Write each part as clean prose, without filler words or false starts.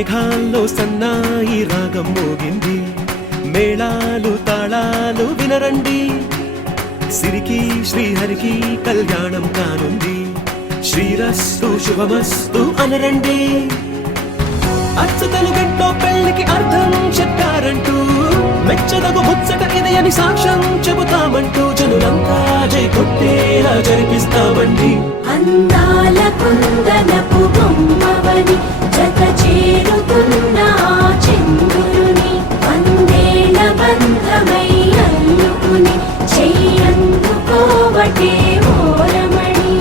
మేఘాల్లో సన్నాయి రాగం మోగింది, మేళాలు తాళాలు వినరండి. సిరికి శ్రీహరికి కళ్యాణం కానుంది, శ్రీరస్తు శుభమస్తు అనరండి. అచ్చతలు గంటో పెళ్లికి అర్థం చెప్పారంటూ, మెచ్చదగు ముచ్చట ఇది అని సాక్ష్యం చెబుతామంటూ, జనులంతా జై కొట్టేలా జరిపిస్తామండి. అందాల కుందనపు బొమ్మవని జత చేరుతున్న చంద్రుని, వందేళ్ల బంధమై అల్లుకుని చెయ్యందుకోవటే ఓరమణి.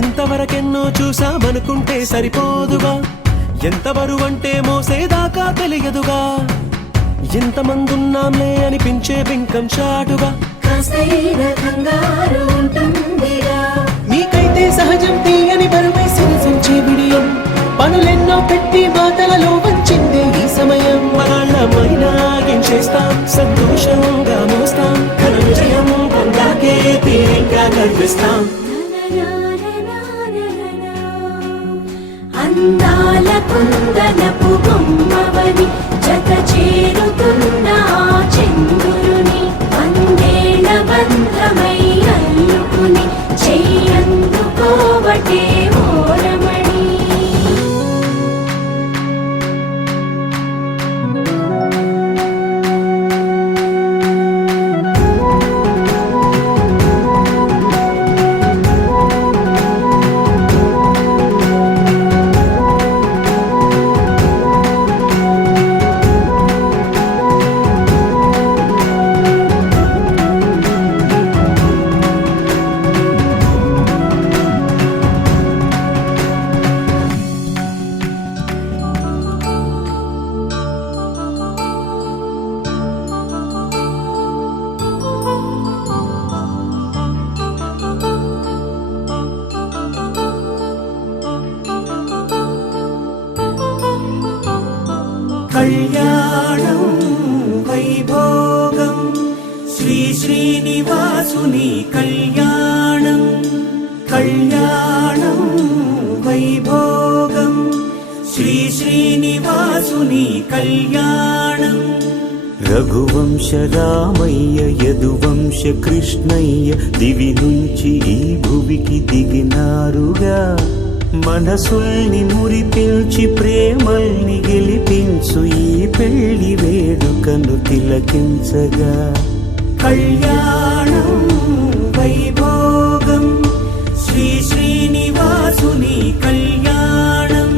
ఇంతవరకెన్నో చూసామనుకుంటే సరిపోదుగా, ఎంత బరువంటే మోసేదాకా తెలియదుగా. ఎంతమందున్నాంలే అనిపించే బింకం చాటుగా, కాస్తైన కంగారు ఉంటుందిగా. మీకైతే సహజం తీయని బరువై సిరిసించే బిడియం, పనులెన్నో పెట్టి మాటలలో వంచిందే ఈ సమయం. మనాళ్ళమైనా గించేస్తాం, సంతోషంగా మోస్తాం, ఘన విజయం పొందాకే తీరిగ్గా కనిపిస్తాం. అందాల కుందనపు బొమ్మవని జత చేరుతున్న చంద్రుని, వందేళ్ల బంధమై అల్లుకుని చెయ్యందుకోవటే ఓరమణి. కళ్యాణం వైభోగం శ్రీ శ్రీనివాసుని కళ్యాణం, కళ్యాణం వైభోగం శ్రీ శ్రీనివాసుని కళ్యాణం. రఘువంశ రామయ్య యదువంశ కృష్ణయ్య దివి నుంచి ఈ భువికి దిగినారుగా. మనసుల్ని మురిపించి ప్రేమల్ని గెలిపించు ఈ పెళ్లి వేడుకను తిలకించగా. కళ్యాణం వైభోగం శ్రీ శ్రీనివాసుని కళ్యాణం.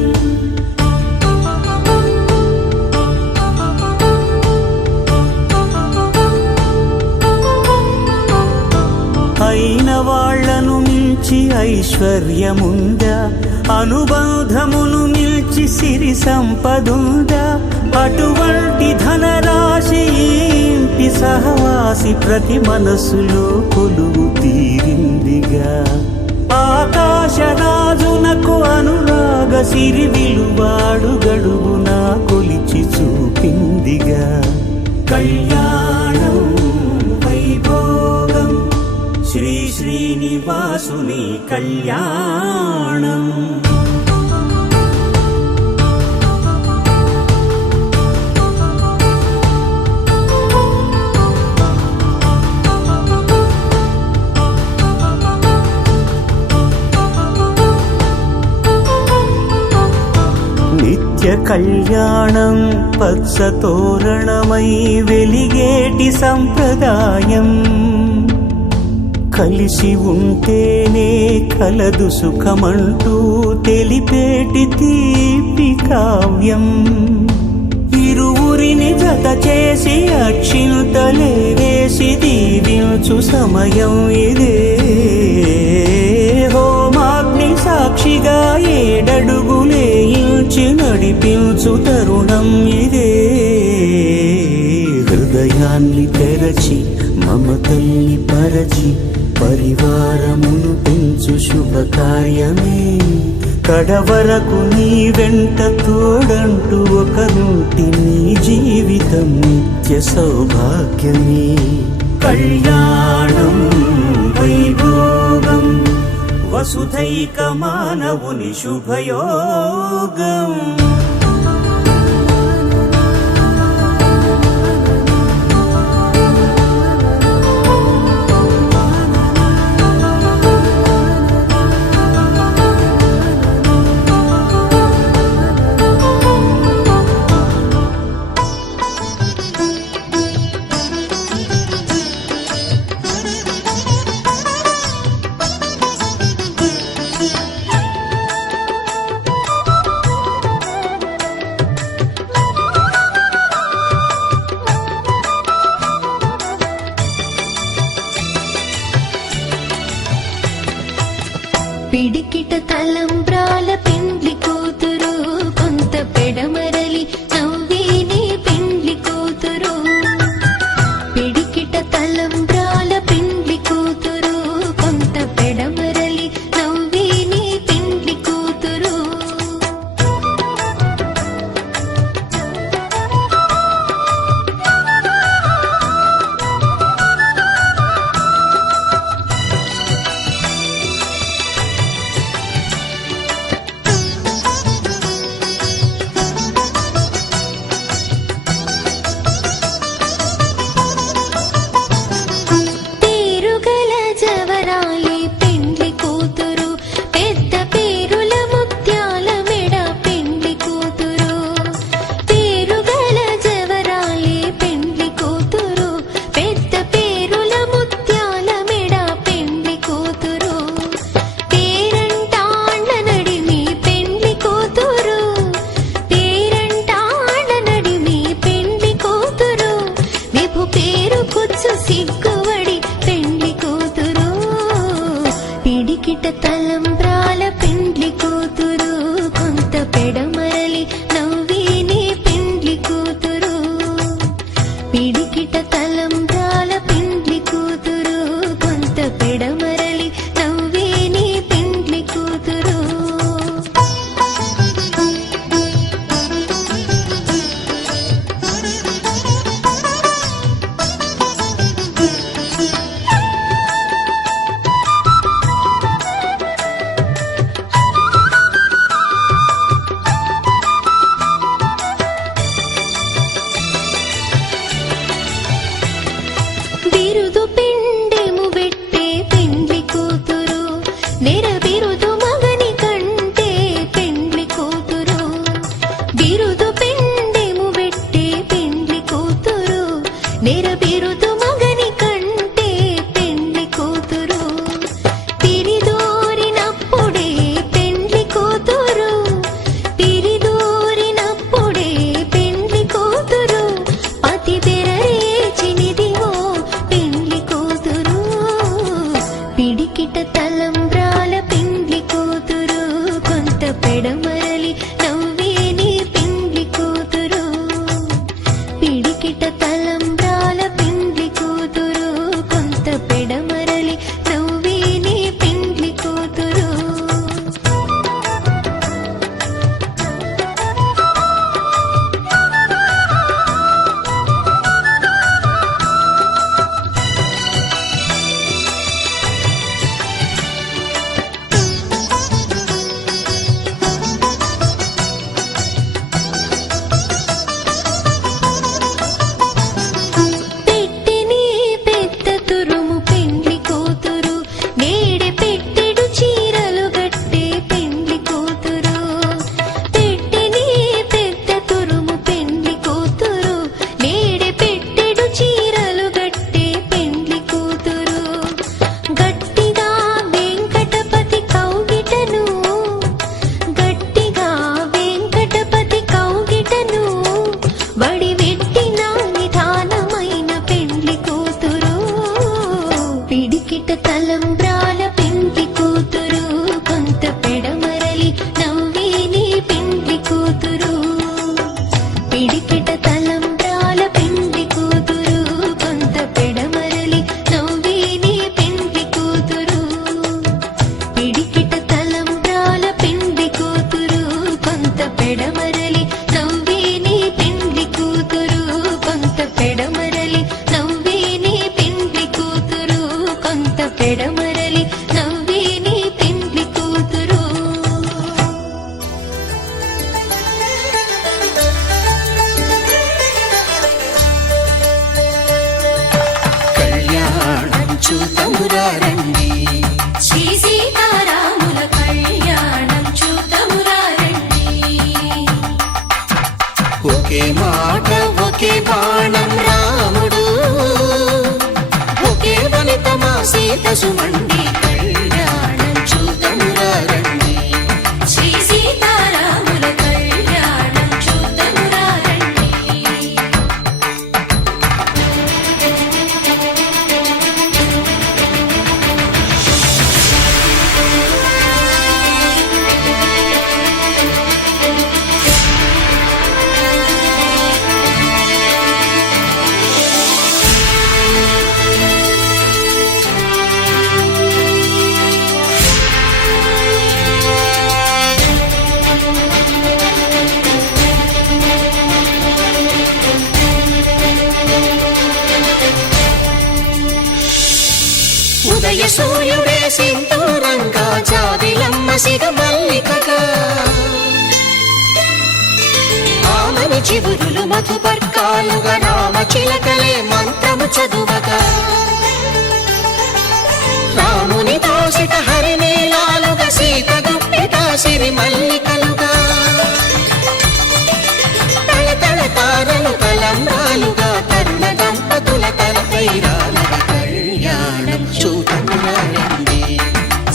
అయిన వాళ్లను మించి ఐశ్వర్యముందా, అనుబంధమును మిల్చి సిరి సంపదుందా. అటువంటి ధనరాశి ఇంటి సహవాసి ప్రతి మనసులో కొలువు తీరిందిగా. ఆకాశరాజునకు అనురాగ సిరి విలువాడు గడుగునా కొలిచి చూపిందిగా. కళ్యాణం వైభోగం శ్రీ శ్రీనివాసుని కళ్యాణం. నిత్య కళ్యాణం పచ్చ తోరణమై వెలిగేటి సంప్రదాయం. కలిసి ఉంటేనే కలదు సుఖమంటూ తెలిపేటి తీపి కావ్యం. ఇరువురిని జత చేసి అక్షింతలే వేసి దీవించు సమయం ఇదే. హాయిగా ఏడడుగులే ఇంచి నడిపించు తరుణం ఇదే. హృదయాన్ని తెరచి మమతల్ని పరచి పరివారమును పెంచు శుభకార్యమే. కడవరకు నీ వెంట తోడంటూ ఒకరుంటి నీ జీవితం నిత్య సౌభాగ్యమే. కళ్యాణం వైభోగం వసుధైక మానవుని శుభయోగం. పిడికిట తలంబ్రాల పెండ్లి కూతురు, కొంత పెడమరలి నవ్విని పెండ్లి కూతురు. పిడికిట తలంబ్రాల పెండ్లి కూతురు, కొంత పెడమరలి నవ్విని పెండ్లి కూతురు. పిడికిట తలంబ్రాల పెండ్లి కూతురు, కొంత పెడమరలి నవ్విని పెండ్లి కూతురు. పిడికిట తలంబ్రాల పెండ్లి కూతురు, కొంత పెడమరలి నవ్విని పెండ్లి కూతురు. బిరుదు పిండెము పెట్టే పెండ్లి కూతురు, నెర బిరుదు మగని కంటే పెండ్లి కూతురు. బిరుదు పిండెము పెట్టే పెండ్లి కూతురు, నెర బిరుదు మగని కంటే పెండ్లి కూతురు. తిరిదోరినప్పుడే పెండ్లి కూతురు, తిరిదోరినప్పుడే పెండ్లి కూతురు. పతి తెరరేచినిదివో పెండ్లి కూతురు. పిడికిట తలంబ్రాల పెండ్లి కూతురు, కొంత పెడమరలి నవ్విని పెండ్లి కూతురు పిడికిట తలంబ్రాల పెండ్లి కూతురు కొంత పెడమరలి నవ్వి నీ పెండ్లి కూతురు పిడికిట తలంబ్రాల పెండ్లి కూతురు కొంత పెడమరలి నవ్వి నీ పెండ్లి కూతురు కొంత పెడమరలి నవ్వి నీ పెండ్లి కూతురు కొంత పెడమరలి నవ్వి నీ పెండ్లి కూతురు కళ్యాణం చూతమురా రండి శ్రీ సీతారాముల కళ్యాణం చూతమురా రండి ఒకే మాట ఒకే బాణం రాముడు ఒకే వనిత మా సీత సుమండి కళ్యాణం చూతమురా రండి శ్రీ సీతారాముల కళ్యాణం చూతమురా రండి ఉదయ సూర్యుడే సింధూరంగా జాబిలమ్మ సిగ మల్లికగా ఆమని చివురులు మధుపర్కాలుగా రామ చిలకలే మంత్రము చదువగా రాముని దోసిట హరినీలాలుగా సీత గుప్పిట సిరి మల్లికలుగా తల తల తారలు తలంబ్రాలుగా తరుణ దంపతుల తలపై రాలగా కళ్యాణం చూతమురా రండి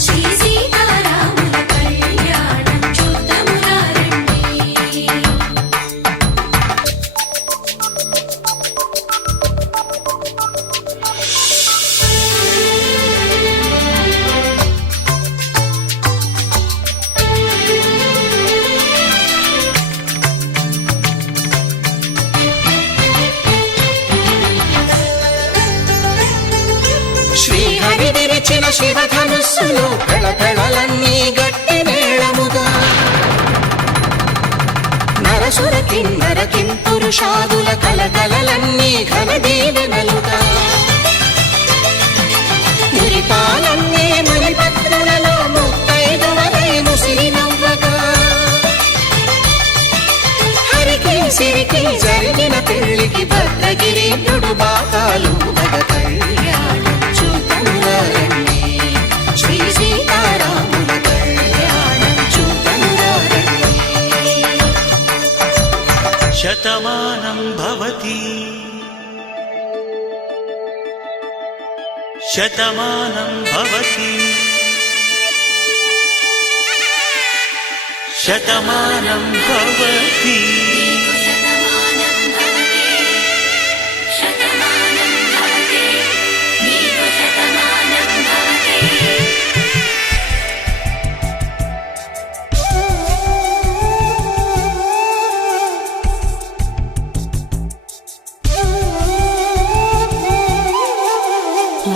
శ్రీ సీతారాముల కళ్యాణం చూతమురా రండి శ్రీహరి విరిచిన శివధనుస్సులు పెళపెళలన్నీ గట్టి మేళముగా నరసుర కిన్నర కింపురుషాదుల కలకలలన్నీ ఘన దీవెనలుగా మురిపాలన్నీ మణిపత్రులలో ముత్తైదువలై ముసిరి నవ్వగా హరికి సిరికి జరిగిన పెళ్లికి భద్రగిరీంద్రుడు బాకాలు మగ కళ్యాణం చూతమురా రండి శ్రీ సీతారాముల కళ్యాణం చూతమురా రండి శతమానం భవతి శతమానం భవతి శతమానం భవతి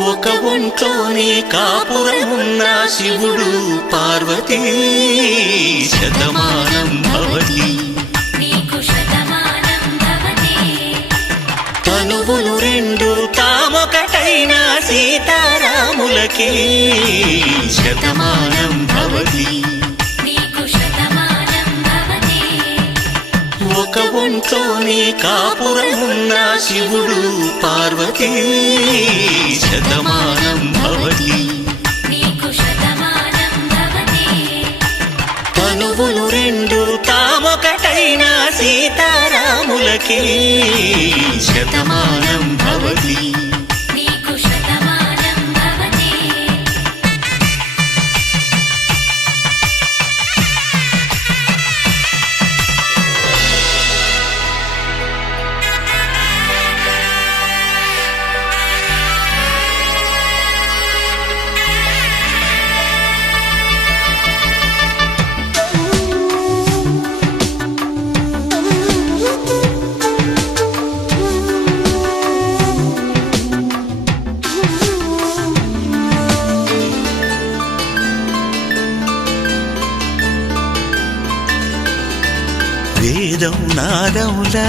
ఒక ఒంట్లోనే కాపురమున్న శివుడు పార్వతీ శతమానం భవతి నీకు శతమానం భవతి తనువులు రెండు తామొకటైన సీతారాములకి శతమానం భవతి నీకు శతమానం భవతి ఒక ఒంట్లోనే కాపురమున్న శివుడు పార్వతీ శతమానం భవతి నీకు శతమానం భవతి తనువులు రెండు తామొకటైన సీతారాములకి శతమానం భవతి నీకు శతమానం భవతి వేదం నాదంలా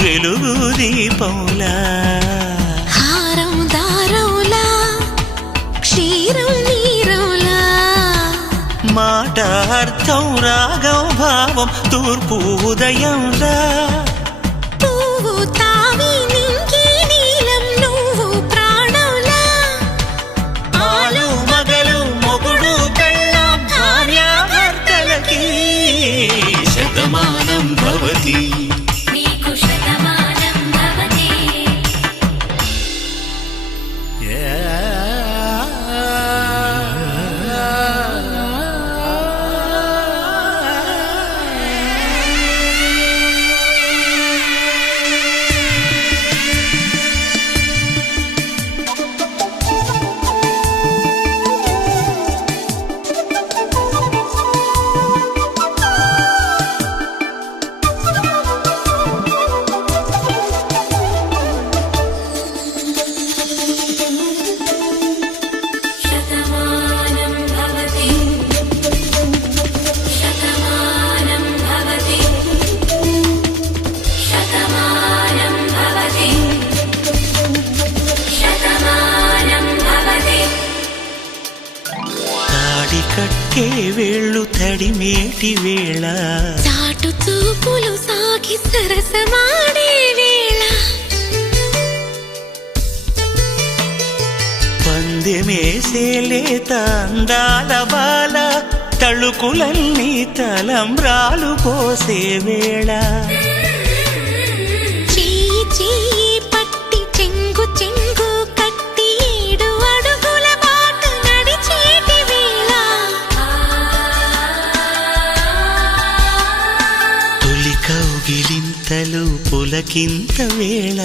వెలుగు దీపంలా హారం దారంలా క్షీరం నీరంలా మాట అర్థం రాగం భావం తూర్పు ఉదయంలా పువ్వు తావి నింగి నీలం నువ్వు ప్రాణంలా ఆలు మగలు మొగుడు పెళ్ళాం భార్యాభర్తలకి శతమానం భవతి నీకు శతమానం భవతి శతమానం భవతి శతమానం భవతి శతమానం భవతి శతమానం భవతి తాడి కట్టే వేళ్ళు తడిమేటి వేళ చాటు చూపులు సాగి సరసమాడే వేళ పందెమేసే లేత అందాల బాల తళుకులన్నీ తలంబ్రాలు పోసే వేళ చెయ్యి చెయ్యి పట్టి చెంగు చెంగు కట్టి 7 అడుగుల బాట నడిచేటి వేళ తొలి కౌగిలింతలు పులకింత వేళ